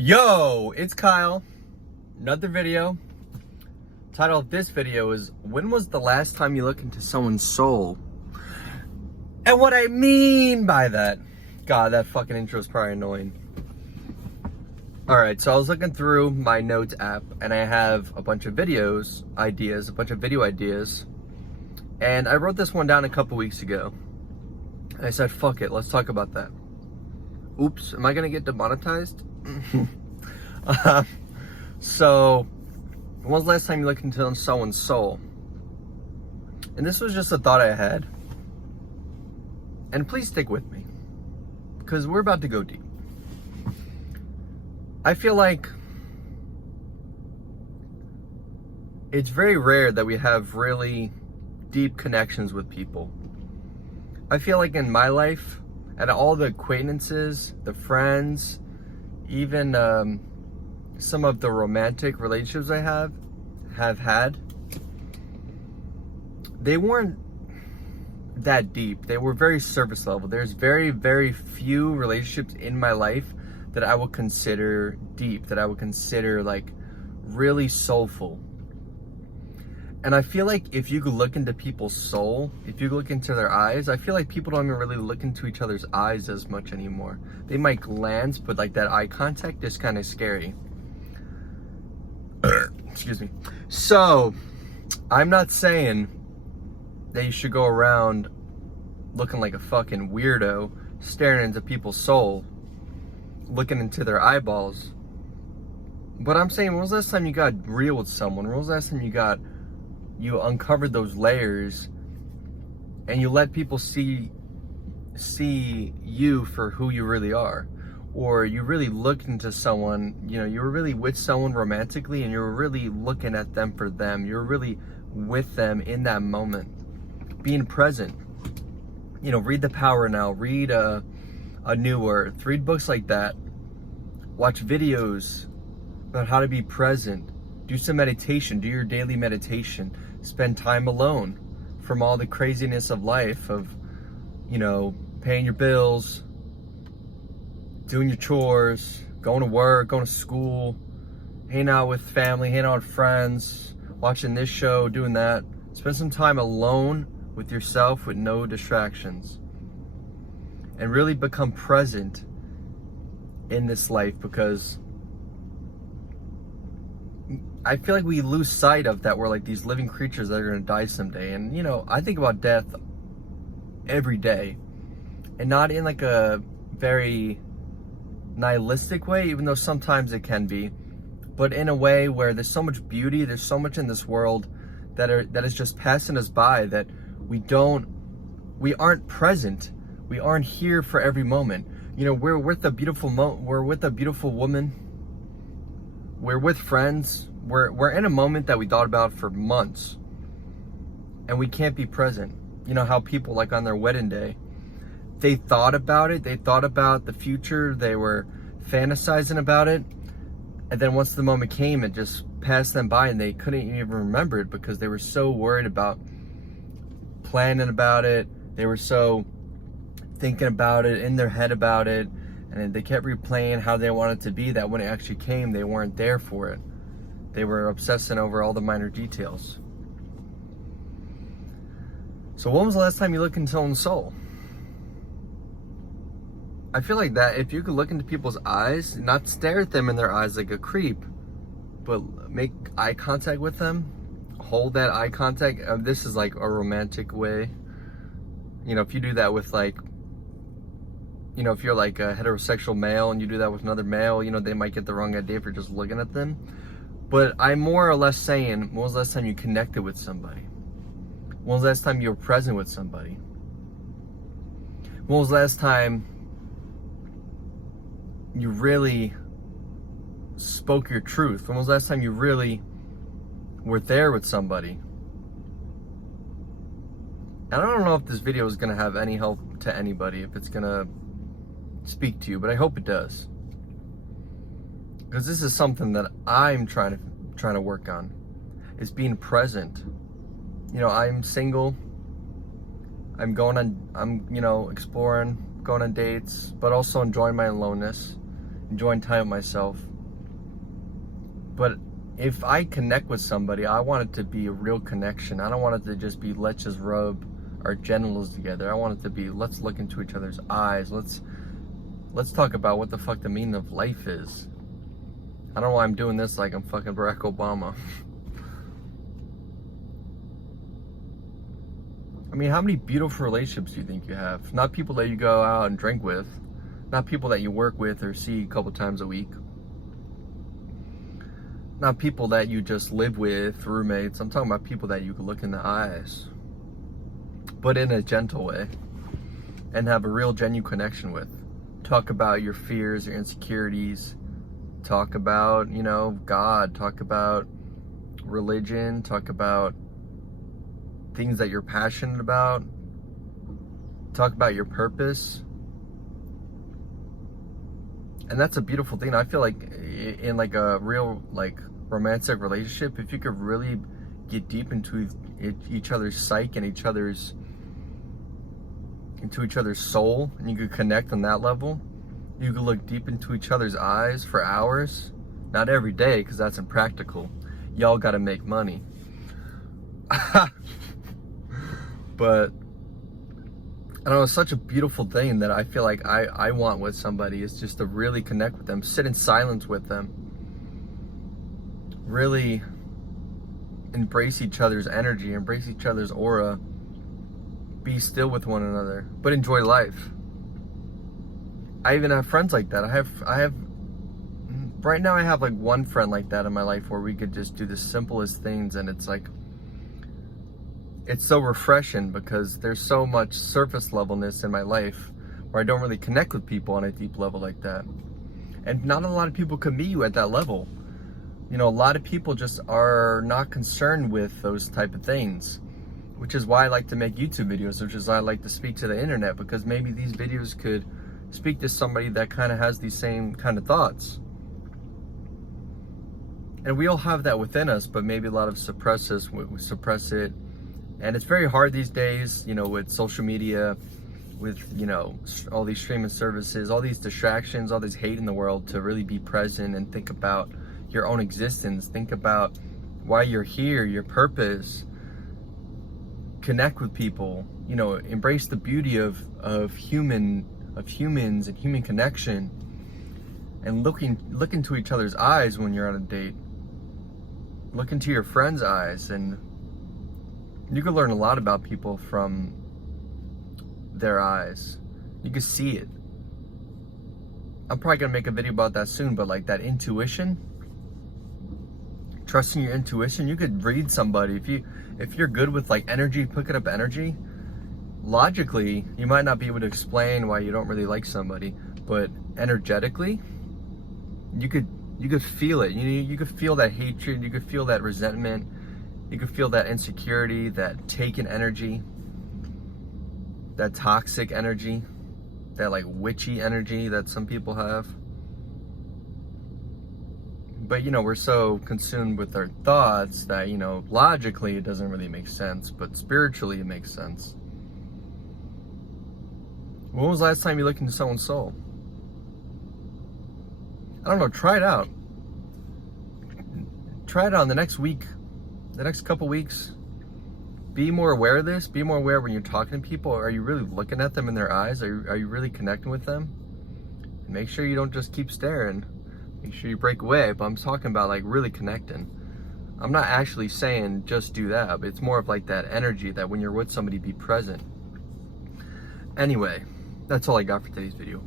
Yo, it's Kyle. Another video. Title of this video is, when was the last time you looked into someone's soul? And what I mean by that, God, that fucking intro is probably annoying. Alright, so I was looking through my notes app and I have a bunch of video ideas. And I wrote this one down a couple weeks ago. And I said, fuck it, let's talk about that. Oops, am I gonna get demonetized? So, when was the last time you looked into someone's soul? And this was just a thought I had. And please stick with me, because we're about to go deep. I feel like it's very rare that we have really deep connections with people. I feel like in my life, and all the acquaintances, the friends, even some of the romantic relationships I have had, they weren't that deep. They were very surface level. There's very, very few relationships in my life that I would consider deep, that I would consider like really soulful. And I feel like if you could look into people's soul, if you look into their eyes, I feel like people don't even really look into each other's eyes as much anymore. They might glance, but like that eye contact is kind of scary. Excuse me. So, I'm not saying that you should go around looking like a fucking weirdo, staring into people's soul, looking into their eyeballs. But I'm saying, when was the last time you got real with someone? When was the last time you uncovered those layers and you let people see you for who you really are? Or you really looked into someone, you were really with someone romantically and you were really looking at them for them. You were really with them in that moment, being present. Read The Power Now, read A New Earth, read books like that, watch videos about how to be present, do some meditation, do your daily meditation, spend time alone from all the craziness of life, of, paying your bills, doing your chores, going to work, going to school, hanging out with family, hanging out with friends, watching this show, doing that. Spend some time alone with yourself with no distractions. And really become present in this life, because I feel like we lose sight of that we're like these living creatures that are going to die someday. And, I think about death every day. And not in like a very nihilistic way, even though sometimes it can be, but in a way where there's so much beauty, there's so much in this world that is just passing us by, that we aren't present. We aren't here for every moment. We're with a beautiful we're with a beautiful woman. We're with friends. We're in a moment that we thought about for months, and we can't be present. How people, like on their wedding day, they thought about it. They thought about the future. They were fantasizing about it. And then once the moment came, it just passed them by and they couldn't even remember it, because they were so worried about planning about it. They were so thinking about it, in their head about it. And they kept replaying how they wanted it to be, that when it actually came, they weren't there for it. They were obsessing over all the minor details. So when was the last time you looked into someone's soul? I feel like that if you could look into people's eyes, not stare at them in their eyes like a creep, but make eye contact with them, hold that eye contact. This is like a romantic way. If you do that with like, if you're like a heterosexual male and you do that with another male, they might get the wrong idea if you're just looking at them. But I'm more or less saying, when was the last time you connected with somebody? When was the last time you were present with somebody? When was the last time you really spoke your truth? When was the last time you really were there with somebody? And I don't know if this video is going to have any help to anybody, if it's going to speak to you, but I hope it does. Because this is something that I'm trying to work on, is being present. I'm single. I'm exploring, going on dates, but also enjoying my aloneness, enjoying time with myself. But if I connect with somebody, I want it to be a real connection. I don't want it to just be, let's just rub our genitals together. I want it to be, let's look into each other's eyes. Let's talk about what the fuck the meaning of life is. I don't know why I'm doing this like I'm fucking Barack Obama. I mean, how many beautiful relationships do you think you have? Not people that you go out and drink with. Not people that you work with or see a couple times a week. Not people that you just live with, roommates. I'm talking about people that you can look in the eyes, but in a gentle way, and have a real genuine connection with. Talk about your fears, your insecurities. Talk about, you know, God. Talk about religion. Talk about things that you're passionate about. Talk about your purpose. And that's a beautiful thing. I feel like in like a real like romantic relationship, if you could really get deep into each other's psyche and into each other's soul, and you could connect on that level, you could look deep into each other's eyes for hours. Not every day, because that's impractical. Y'all gotta make money. But I don't know, it's such a beautiful thing that I feel like I want with somebody, is just to really connect with them, sit in silence with them, really embrace each other's energy, embrace each other's aura, be still with one another, but enjoy life. I even have friends like that. Right now I have like one friend like that in my life where we could just do the simplest things, and it's like, it's so refreshing because there's so much surface levelness in my life where I don't really connect with people on a deep level like that. And not a lot of people can meet you at that level. You know, a lot of people just are not concerned with those type of things, which is why I like to make YouTube videos, which is why I like to speak to the internet, because maybe these videos could speak to somebody that kind of has these same kind of thoughts. And we all have that within us, but maybe a lot of suppress it. And it's very hard these days, you know, with social media, with, you know, all these streaming services, all these distractions, all this hate in the world, to really be present and think about your own existence. Think about why you're here, your purpose. Connect with people, you know, embrace the beauty of humans and human connection, and look into each other's eyes when you're on a date. Look into your friend's eyes, and you can learn a lot about people from their eyes. You can see it. I'm probably gonna make a video about that soon, but like that intuition, trusting your intuition. You could read somebody. If you're good with like energy, picking up energy, logically, you might not be able to explain why you don't really like somebody, but energetically, you could feel it. You could feel that hatred, you could feel that resentment, you could feel that insecurity, that taken energy, that toxic energy, that like witchy energy that some people have. But, you know, we're so consumed with our thoughts that, you know, logically it doesn't really make sense, but spiritually it makes sense. When was the last time you looked into someone's soul? I don't know, try it out. Try it out in the next week, the next couple weeks. Be more aware of this. Be more aware when you're talking to people. Are you really looking at them in their eyes? Are you really connecting with them? And make sure you don't just keep staring. Make sure you break away. But I'm talking about like really connecting. I'm not actually saying just do that, but it's more of like that energy that when you're with somebody, be present. Anyway, that's all I got for today's video.